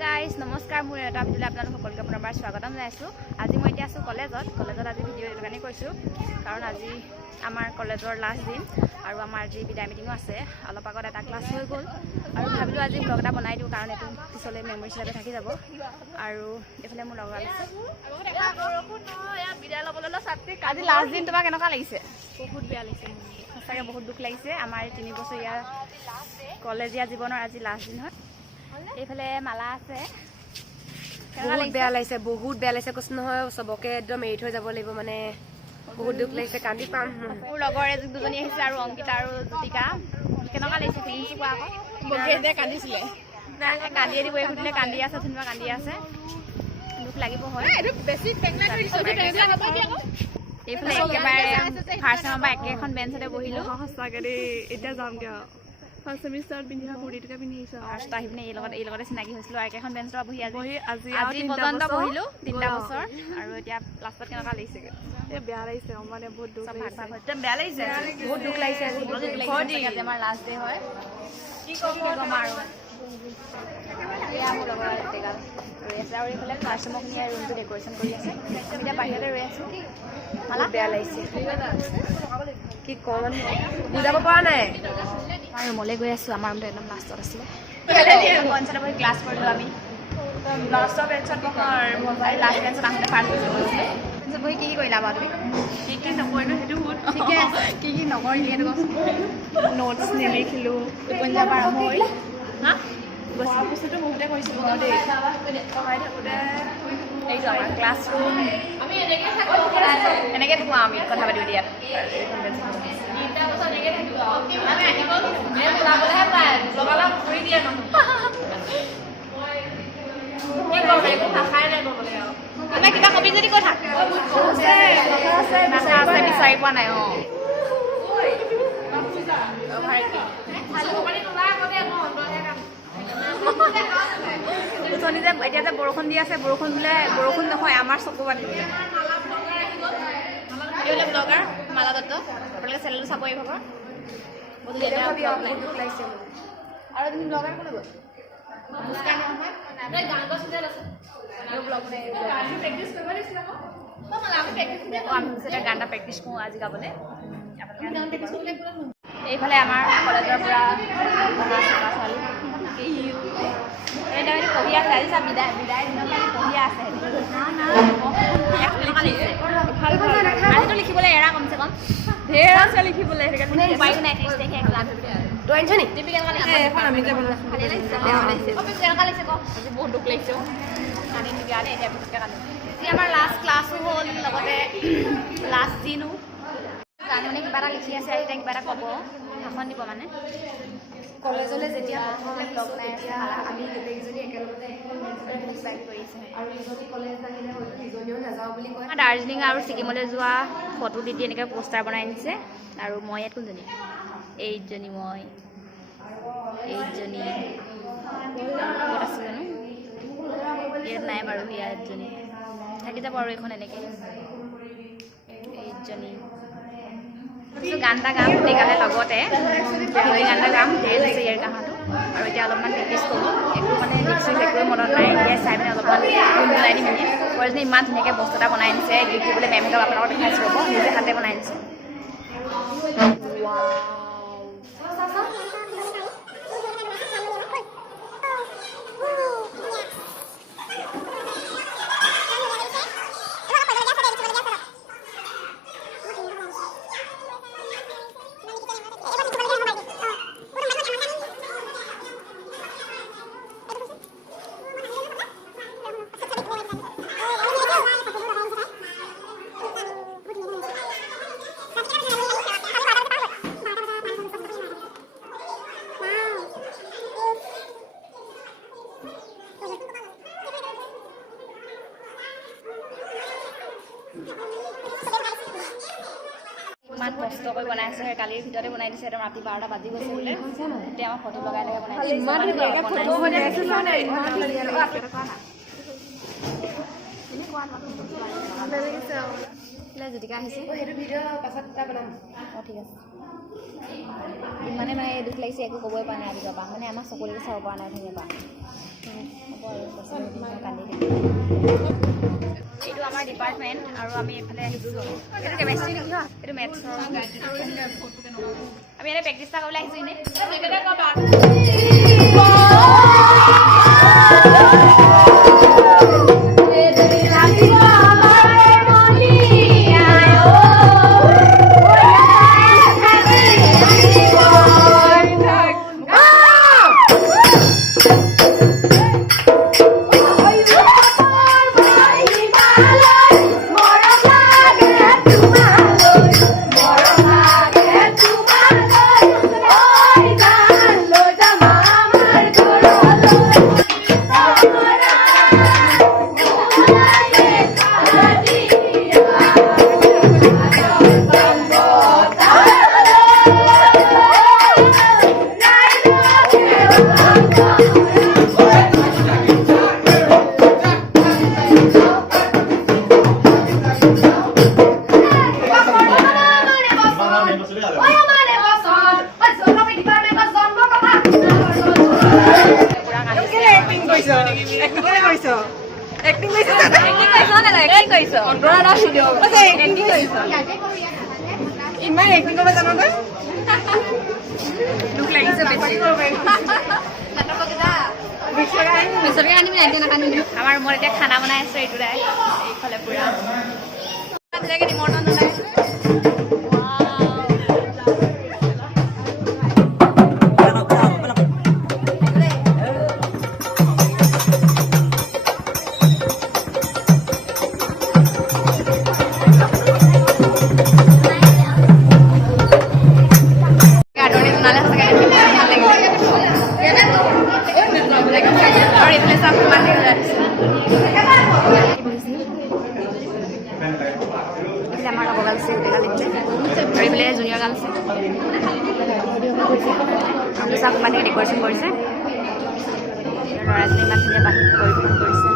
Guys নমস্কাৰ মোৰ এটা ভিডিঅ'লৈ আপোনালোক সকলোকে পুনৰবাৰ স্বাগতম জনাইছোঁ। আজি মই এতিয়া আছোঁ কলেজত আজি ভিডিঅ' এইটো কাৰণে কৈছোঁ কাৰণ আজি আমাৰ কলেজৰ লাষ্ট দিন আৰু আমাৰ আজি বিদায় মিটিঙো আছে। অলপ আগত এটা ক্লাছ হৈ গ'ল আৰু ভাবিলোঁ আজি ব্লগ এটা বনাই দিওঁ কাৰণ এইটো পিছলৈ মেমৰিজ হিচাপে থাকি যাব। আৰু এইফালে মোৰ লগৰ আছে। আজি লাষ্ট দিন তোমাৰ কেনেকুৱা লাগিছে? বহুত বেয়া লাগিছে, সঁচাকৈ বহুত দুখ লাগিছে। আমাৰ 3 বছৰীয়া কলেজীয়া জীৱনৰ আজি লাষ্ট দিন হয়। এইফালে মালা আছে। বহুত বেয়া লাগিছে কৈছো নহয়, চবকে একদম এৰি থৈ যাব লাগিব, মানে বহুত দুখ লাগিছে, কান্দি পাম। মোৰ লগৰ দুজনী আহিছে আৰু অংকিতা আৰু জ্যোতিকা। কেনেকুৱা লাগিছে ফিলিংছটো কোৱা আকৌ? কান্দিছিলে কান্দিয়ে দিব সুধিলে কান্দি আছে, ধুনীয়া কান্দি আছে, দুখ লাগিব হয়। এইফালে একেবাৰে ফাৰ্ষ্ট চেমৰ পৰা একেখন বেঞ্চতে বহিলোঁ। সঁচাকে দেই, এতিয়া যামগে আৰু ফাৰ্ষ্ট ছেমিষ্টাৰত পিন্ধিবা কুৰ্তিটোকে পিন্ধি আহিছোঁ। ফাৰ্ষ্ট আহি পিনে এই লগতে চিনাকি হৈছিলোঁ আৰু একেখন বেঞ্চৰ পৰা বহি আজি পৰ্যন্ত বহিলোঁ 3টা বছৰ। আৰু এতিয়া লাষ্টত কেনেকুৱা লাগিছেগৈ? বেয়া লাগিছে, মানে বহুত দুখ লাগিছে, বেয়া লাগিছে, বহুত দুখ লাগিছে। আজি আমাৰ লাষ্ট ডে হয়। কি ক'ম আৰু এয়া মোৰ লগৰ জেগা ৰৈ আছে আৰু এইফালে ফাৰ্ষ্ট চেমৰখিনিয়ে ৰুমটো ডেক'ৰেশ্যন কৰি আছে। এতিয়া বাহিৰতে ৰৈ আছোঁ। মালা বেয়া লাগিছে, কি ক'ম মানে বুজাব পৰা নাই। আমাৰ ৰুমলৈ গৈ আছোঁ। আমাৰ ৰুমটো একদম লাষ্টত আছিলে। বেঞ্চতে বহি ক্লাছ কৰিলোঁ আমি। লাষ্টৰ বেঞ্চত লাষ্ট বেঞ্চত আহোঁতে ফাৰ্ষ্ট বেঞ্চত বহি কি কৰিলা বাৰু তুমি? কি নকৰিলোঁ সেইটো সুধ। ঠিকে আছে, কি নকৰিলি সেইটো কচোন। নোটছ নিলিখিলোঁ, টোপনি যাব আৰম্ভ কৰিলে। হা পঢ়া বস্তুটো বহুতে কৰিছিলোঁ বাৰু দেই। পঢ়াই থাকোঁতে এইটো আমাৰ ক্লাছৰুম। এনেকৈ থাকোঁ আমি কথা পাতি দিয়া। কিবা কবি যদি কৈ থাক। বিচাৰি পোৱা নাই। এতিয়া যে বৰষুণ দি আছে, বৰষুণ বোলে বৰষুণ নহয় আমাৰ চকু পানী বোলে। এইবিলাক ব্লগাৰ মালা দত্ত, আপোনালোকে চেনেলটো চাব এই ভাগৰ। আৰু তুমি ব্লগাৰ কোনে গ'ল? আমি গান এটা প্ৰেক্টিছ কৰোঁ আজি গাবলৈ। এইফালে আমাৰ কলেজৰ পৰা ছোৱালী পঢ়ি আছে। আজি চাব বিদায় দিনৰ পৰা পঢ়ি আছে। আজিতো লিখিবলৈ এৰা কমচে কম ঢেৰ আছে লিখিবলৈ। উপায়ো নাই। 23 তাৰিখে এক্সাম। কেনেকুৱা লাগিছে কওক? আজি বহুত দুখ লাগিছে। কান্দি নিদিয়া দেই, এতিয়া পিছতকৈ কান্দিম। আজি আমাৰ লাষ্ট ক্লাছো হ'ল, লগতে লাষ্ট দিনো। জানুনে কিবা এটা লিখি আছে, এতিয়া কিবা এটা ক'ব, ভাষণ দিব মানে। কলেজলৈ যেতিয়া প্ৰথমতে লগ নাই তেতিয়া আমি গোটেইকেইজনী একেলগতে কৰিছে আৰু ইজনী কলেজ নাহিলে হয়তো ইজনীও নাযাওঁ বুলি কয়। দাৰ্জিলিং আৰু ছিকিমলৈ যোৱা ফটো দি এনেকৈ পোষ্টাৰ বনাই নিছে। আৰু মই ইয়াত কোনজনী? এইজনী মই, এইজনী ক'ত আছে জানো? ইয়াত নাই বাৰু, ইয়াতজনী থাকি যাব আৰু এইখন এনেকৈ। এইজনী গান এটা গাম গোটেই গালে লগতে গান এটা গাম। ঢেৰ আছে ইয়াৰ গানটো। আৰু এতিয়া অলপমান প্ৰেক্টিছ কৰোঁ। একো মানে লিখিছোঁ, একোৱে মনত নাই। এতিয়া চাই পিনে অলপমান গুণগুণাই দিম। কলেজে ইমান ধুনীয়াকৈ বস্তু এটা বনাই নিছে। দেখিবলৈ মেমহঁতক আপোনালোকক দেখাইছোঁ হ'ব, নিজে হাতে বনাই নিছে। ইমান কষ্ট কৰি বনাইছে, কালিৰ ভিতৰতে বনাই দিছে। একদম ৰাতি 12টা বাজি গৈছে বোলে। এতিয়া আমাৰ ফটো লগাই বনাইছে। জ্যোতিকা আহিছে সেইটো ভিডিঅ' পাছত এটা বনাম অঁ ঠিক আছে ইমানে মানে দুখ লাগিছে একো ক'বই পৰা নাই আজিৰ পৰা মানে আমাৰ চকুলৈকে চাব পৰা নাই ধুনীয়া পৰা হ'ব আৰু কান্দি দিম এইটো আমাৰ ডিপাৰ্টমেণ্ট আৰু আমি এইফালে আহিছোঁ এইটো কেমেষ্ট্ৰি নেকি হয় এইটো মেথছৰ আমি এনেই প্ৰেক্টিছ এটা কৰিবলৈ আহিছোঁ এনেই আমাৰ ৰুমত এতিয়া খানা বনাই আছে এইটো দাই এইফালে পুৰা নিমন্ত্ৰণ জনাইছে আমাৰ লগৰ আছে জুনিয়ৰ গাৰ্ল আছে চাওক মানে ডেকৰেশ্যন কৰিছে ল'ৰাজনে ইমান ধুনীয়া পৰিৱেশন কৰিছে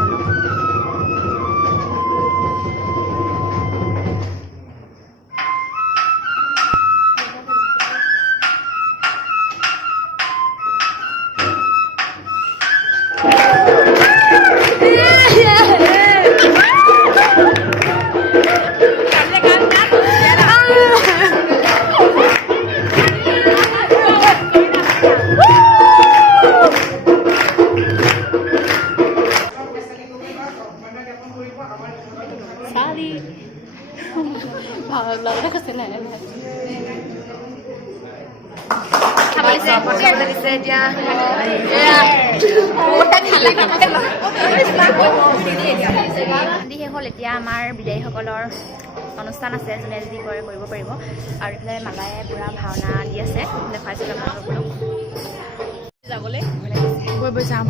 শেষ হ'ল এতিয়া আমাৰ বিদায়ীসকলৰ অনুষ্ঠান আছে যোনে যদি কৰে কৰিব পাৰিব আৰু এইফালে মালাই পুৰা ভাওনা দি আছে দেখুৱাইছিল আপোনালোকক যাবলৈ গৈ যাম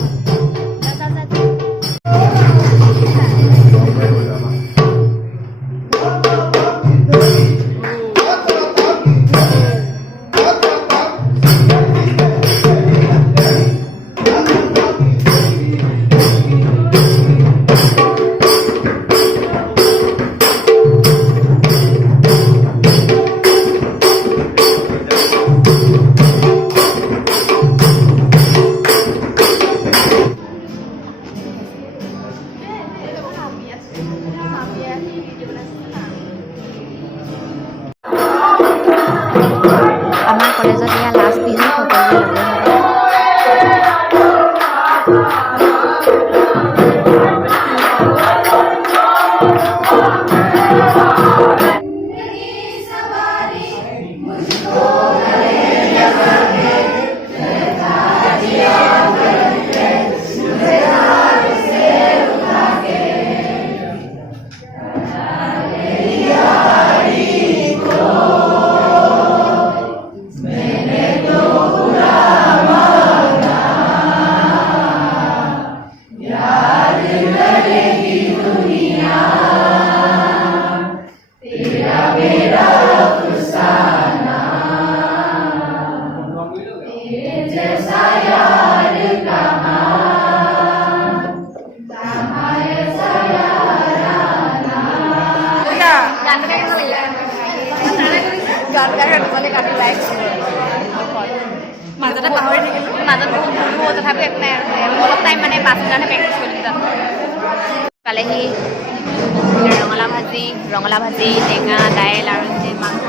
মাজত বহুত ভুল তথাপিও একো নাই আৰু অলপ টাইম মানে 5 মিনিট কাৰণে প্ৰেক্টিছ কৰিলোঁ তাত পালেহি ৰঙালাও ভাজি টেঙা দাইল আৰু মাংস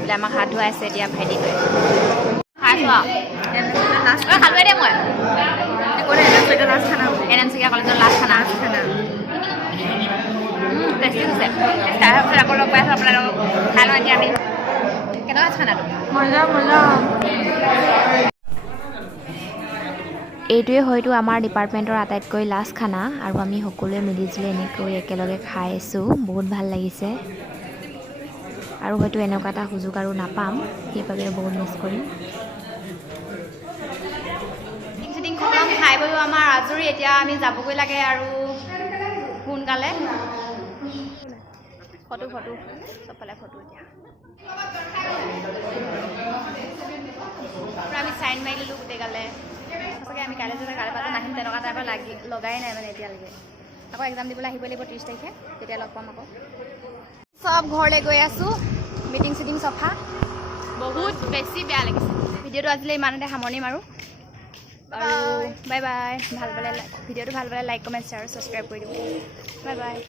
বোলে আমাক হাত ধুৱাইছে এতিয়া ভাইটি গৈ খাইছোঁ আৰু খালোৱে দে মই NMCK কলেজৰ লাষ্ট খানা টেষ্টি হৈছে তাৰপিছত আকৌ লগ পাই আছোঁ আপোনালোকক খাই লওঁ এতিয়া আমি কেনেকুৱা আছে খানাটো এইটোৱে হয়তো আমাৰ ডিপাৰ্টমেণ্টৰ আটাইতকৈ লাষ্ট খানা আৰু আমি সকলোৱে মিলিজুলি এনেকৈ একেলগে খাই আছোঁ বহুত ভাল লাগিছে আৰু হয়তো এনেকুৱা এটা সুযোগ আৰু নাপাম সেইবাবে বহুত মিছ কৰিম শ্বুটিং খতম খাই বৈ আমাৰ আজৰি এতিয়া আমি যাবগৈ লাগে আৰু সোনকালে ফটো চবফালে ফটো এতিয়া আমি চাইন মাৰি দিলোঁ গোটেই গালে সঁচাকৈ আমি কাইলৈ নাহিম তেনেকুৱা টাইপৰ লগাই নাই মানে এতিয়ালৈকে আকৌ এক্সাম দিবলৈ আহিব লাগিব 30 তাৰিখে তেতিয়া লগ পাম আকৌ চব ঘৰলৈ গৈ আছোঁ মিটিং চিটিং চফা বহুত বেছি বেয়া লাগিছে ভিডিঅ'টো আজিলৈ ইমানতে সামৰণি মাৰোঁ আৰু বাই বাই ভিডিঅ'টো ভাল পালে লাইক কমেণ্ট শ্বেয়াৰ ছাবস্ক্ৰাইব কৰি দিব বাই বাই